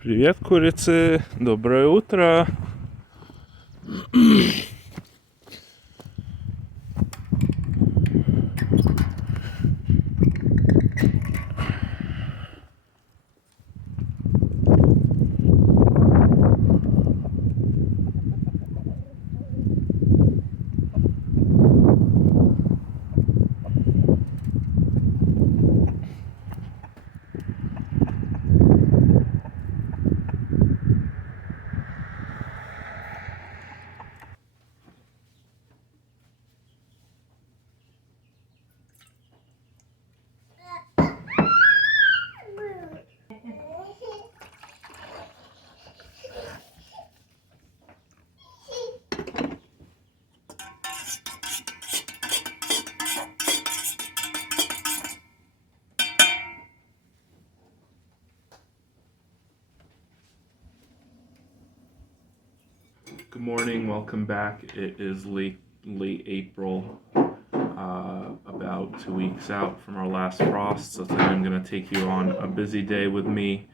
Привет, курицы! Доброе утро! Good morning, welcome back. It is late April, about 2 weeks out from our last frost. So today I'm going to take you on a busy day with me.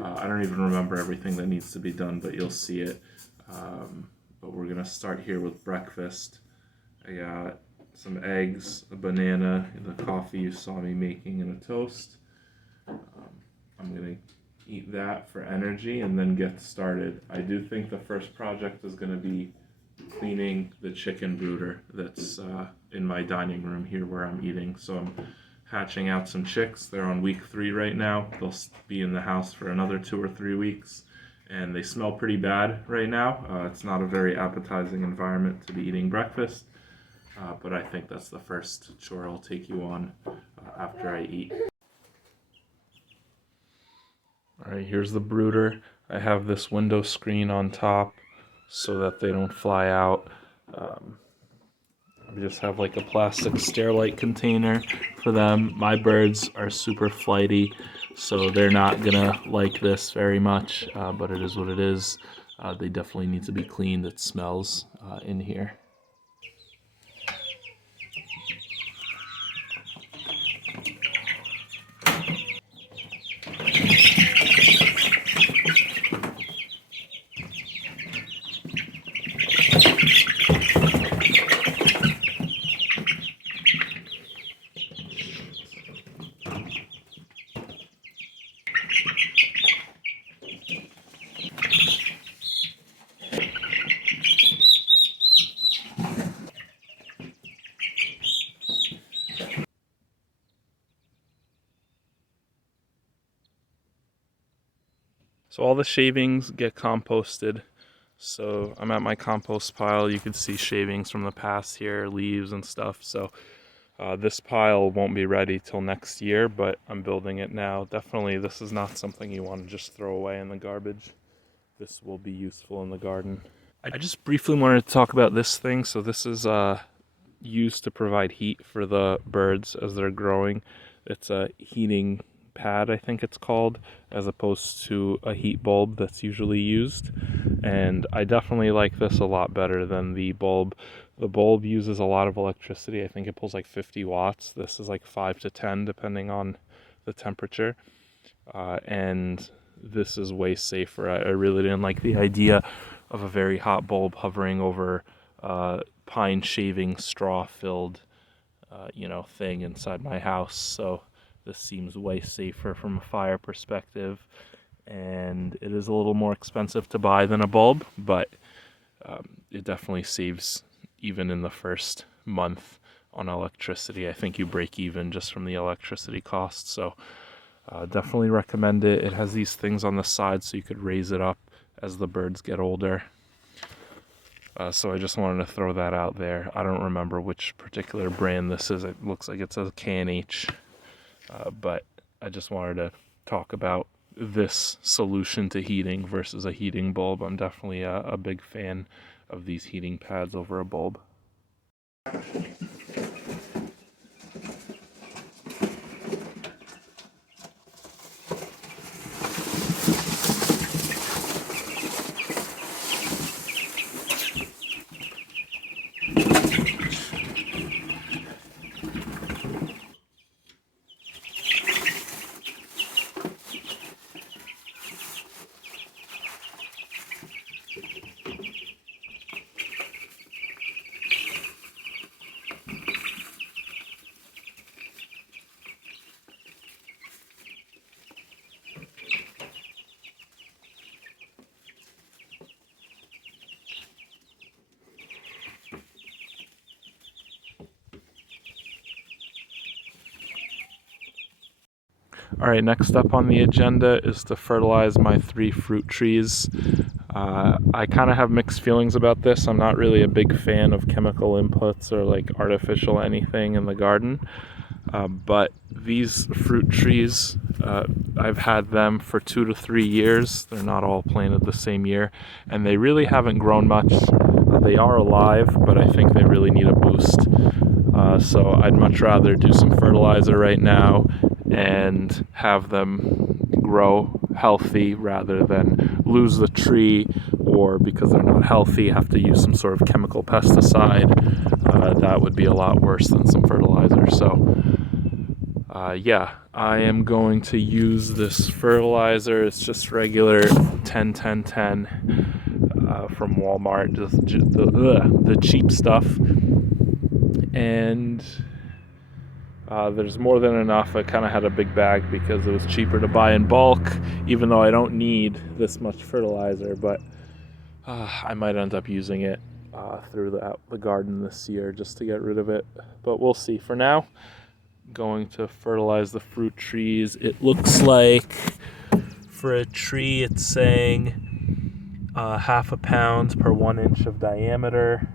I don't even remember everything that needs to be done, but you'll see it. But we're going to start here with breakfast. I got some eggs, a banana, the coffee you saw me making, and a toast. I'm going to eat that for energy and then get started. I do think the first project is going to be cleaning the chicken brooder that's in my dining room here where I'm eating. So I'm hatching out some chicks. They're on week 3 right now. They'll be in the house for another 2 or 3 weeks, and they smell pretty bad right now. It's not a very appetizing environment to be eating breakfast, but I think that's the first chore I'll take you on after I eat. Alright, here's the brooder. I have this window screen on top so that they don't fly out. I just have like a plastic stairlight container for them. My birds are super flighty, so they're not gonna like this very much, but it is what it is. They definitely need to be cleaned. It smells in here. So all the shavings get composted. So I'm at my compost pile. You can see shavings from the past here, leaves and stuff. So this pile won't be ready till next year, but I'm building it now. Definitely, this is not something you want to just throw away in the garbage. This will be useful in the garden. I just briefly wanted to talk about this thing. So this is used to provide heat for the birds as they're growing. It's a heating pad, I think it's called, as opposed to a heat bulb that's usually used. And I definitely like this a lot better than the bulb. The bulb uses a lot of electricity. I think it pulls like 50 watts. This is like 5 to 10 depending on the temperature. And this is way safer. I really didn't like the idea of a very hot bulb hovering over pine shaving straw filled thing inside my house. So this seems way safer from a fire perspective, and it is a little more expensive to buy than a bulb, but it definitely saves even in the first month on electricity. I think you break even just from the electricity cost. So definitely recommend it. It has these things on the side so you could raise it up as the birds get older. So I just wanted to throw that out there. I don't remember which particular brand this is. It looks like it says K&H, but I just wanted to talk about this solution to heating versus a heating bulb. I'm definitely a big fan of these heating pads over a bulb. All right, next up on the agenda is to fertilize my 3 fruit trees. I kind of have mixed feelings about this. I'm not really a big fan of chemical inputs or like artificial anything in the garden. But these fruit trees, I've had them for 2 to 3 years. They're not all planted the same year, and they really haven't grown much. They are alive, but I think they really need a boost. So I'd much rather do some fertilizer right now and have them grow healthy rather than lose the tree, or because they're not healthy have to use some sort of chemical pesticide. That would be a lot worse than some fertilizer. So yeah, I am going to use this fertilizer. It's just regular 10-10-10 from Walmart, just the cheap stuff. And there's more than enough. I kind of had a big bag because it was cheaper to buy in bulk, even though I don't need this much fertilizer, but I might end up using it through the garden this year just to get rid of it, but we'll see. For now, going to fertilize the fruit trees. It looks like for a tree it's saying 1/2 pound per 1 inch of diameter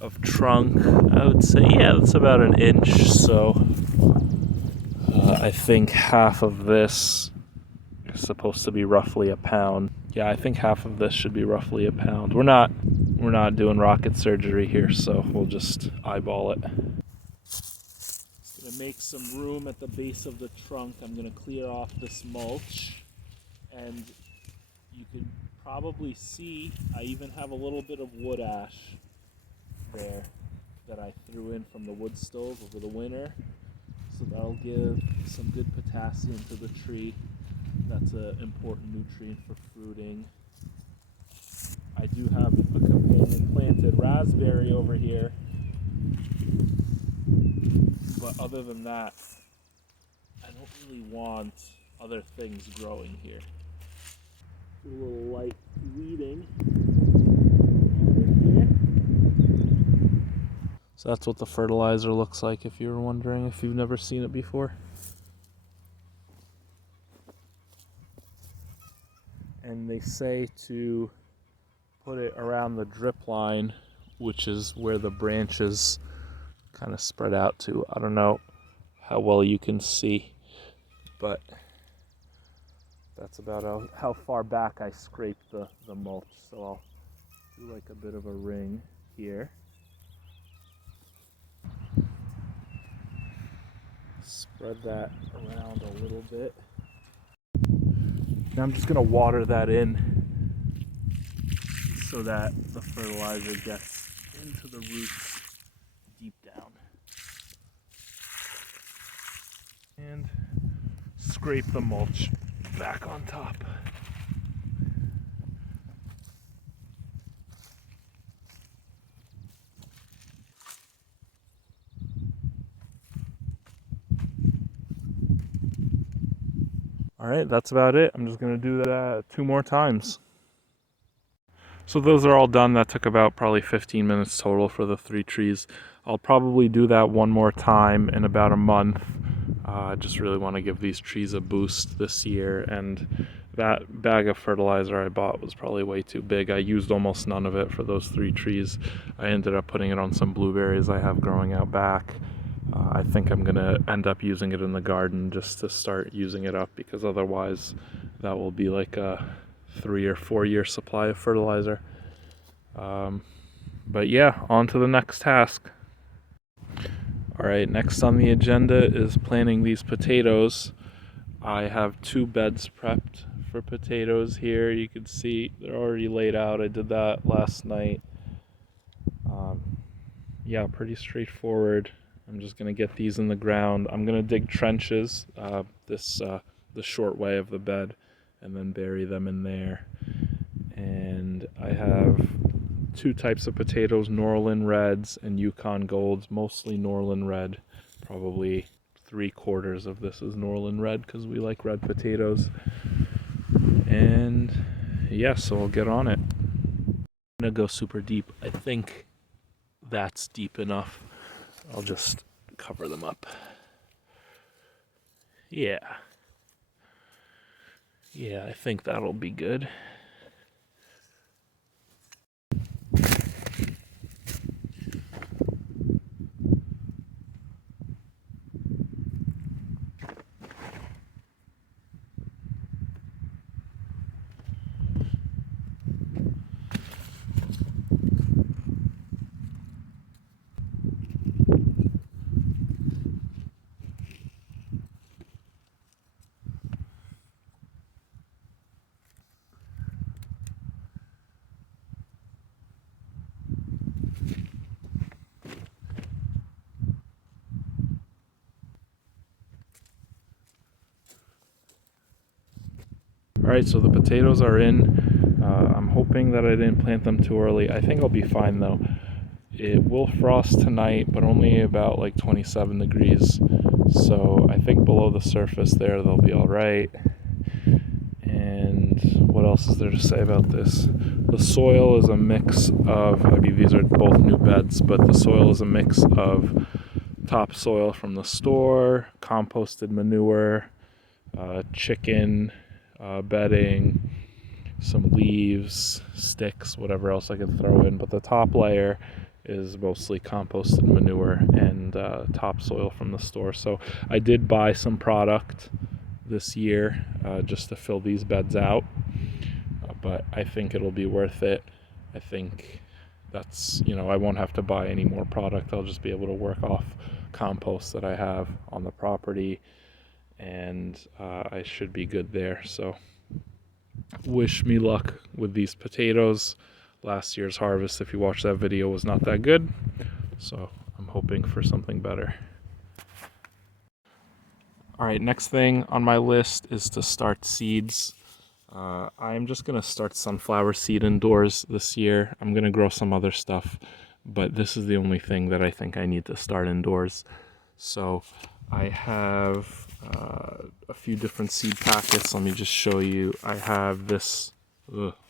of trunk. I would say, yeah, that's about 1 inch. So I think half of this is supposed to be roughly 1 pound. Yeah, I think half of this should be roughly 1 pound. We're not doing rocket surgery here, so we'll just eyeball it. Gonna make some room at the base of the trunk. I'm gonna clear off this mulch, and you can probably see I even have a little bit of wood ash there that I threw in from the wood stove over the winter, so that'll give some good potassium to the tree. That's an important nutrient for fruiting. I do have a companion planted raspberry over here, but other than that, I don't really want other things growing here. Do a little light weeding here. So that's what the fertilizer looks like, if you were wondering, if you've never seen it before. And they say to put it around the drip line, which is where the branches kind of spread out to. I don't know how well you can see, but that's about how far back I scraped the mulch. So I'll do like a bit of a ring here. Spread that around a little bit. Now I'm just gonna water that in so that the fertilizer gets into the roots deep down. And scrape the mulch back on top. All right, that's about it. I'm just gonna do that 2 more times. So those are all done. That took about probably 15 minutes total for the 3 trees. I'll probably do that 1 more time in about a month. I just really want to give these trees a boost this year, and that bag of fertilizer I bought was probably way too big. I used almost none of it for those 3 trees. I ended up putting it on some blueberries I have growing out back. I think I'm gonna end up using it in the garden just to start using it up, because otherwise that will be like a 3 or 4 year supply of fertilizer. But yeah, on to the next task. Alright, next on the agenda is planting these potatoes. I have 2 beds prepped for potatoes here. You can see they're already laid out. I did that last night. Yeah, pretty straightforward. I'm just gonna get these in the ground. I'm gonna dig trenches the short way of the bed, and then bury them in there. And I have 2 types of potatoes, Norland Reds and Yukon Golds, mostly Norland Red. Probably 3/4 of this is Norland Red because we like red potatoes. And yeah, so I'll get on it. I'm gonna go super deep. I think that's deep enough. I'll just cover them up. Yeah. Yeah, I think that'll be good. Alright, so the potatoes are in. I'm hoping that I didn't plant them too early. I think I'll be fine though. It will frost tonight, but only about like 27 degrees. So I think below the surface there they'll be alright. And what else is there to say about this? The soil is a mix of, I mean, these are both new beds, but the soil is a mix of topsoil from the store, composted manure, chicken bedding, some leaves, sticks, whatever else I can throw in. But the top layer is mostly composted manure and topsoil from the store. So I did buy some product this year just to fill these beds out, but I think it'll be worth it. I think that's, I won't have to buy any more product. I'll just be able to work off compost that I have on the property, and I should be good there. So wish me luck with these potatoes. Last year's harvest, if you watched that video, was not that good, so I'm hoping for something better. Alright, next thing on my list is to start seeds. I'm just going to start sunflower seed indoors this year. I'm going to grow some other stuff, but this is the only thing that I think I need to start indoors. So I have a few different seed packets. Let me just show you. I have this,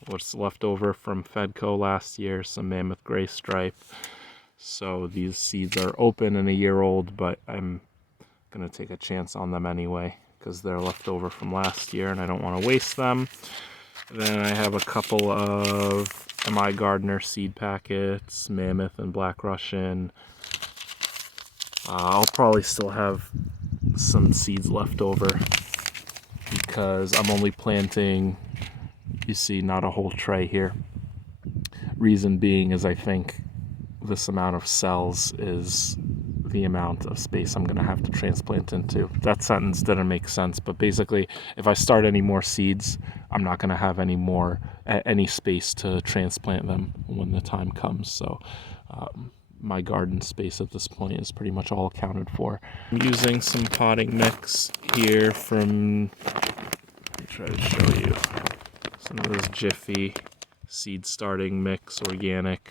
what's left over from Fedco last year, some Mammoth Gray Stripe. So these seeds are open and a year old, but I'm going to take a chance on them anyway because they're left over from last year and I don't want to waste them. Then I have a couple of MI Gardener seed packets, Mammoth and Black Russian. I'll probably still have some seeds left over because I'm only planting, you see, not a whole tray here. Reason being is I think this amount of cells is the amount of space I'm going to have to transplant into. That sentence didn't make sense, but basically if I start any more seeds, I'm not going to have any space to transplant them when the time comes. So my garden space at this point is pretty much all accounted for. I'm using some potting mix here from, let me try to show you, some of this Jiffy seed starting mix, organic.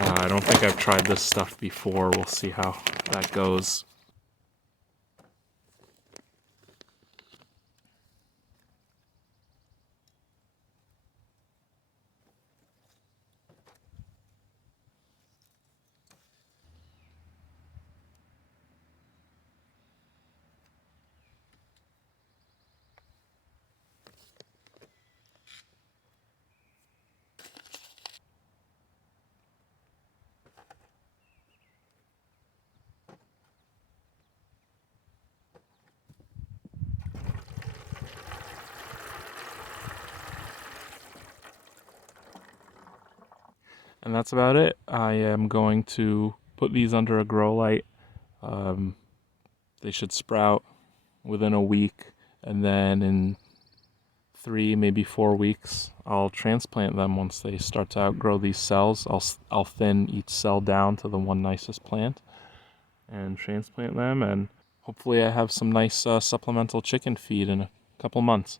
I don't think I've tried this stuff before. We'll see how that goes. And that's about it. I am going to put these under a grow light. Um, they should sprout within a week, and then in 3, maybe 4 weeks, I'll transplant them once they start to outgrow these cells. I'll thin each cell down to the one nicest plant and transplant them, and hopefully I have some nice supplemental chicken feed in a couple months.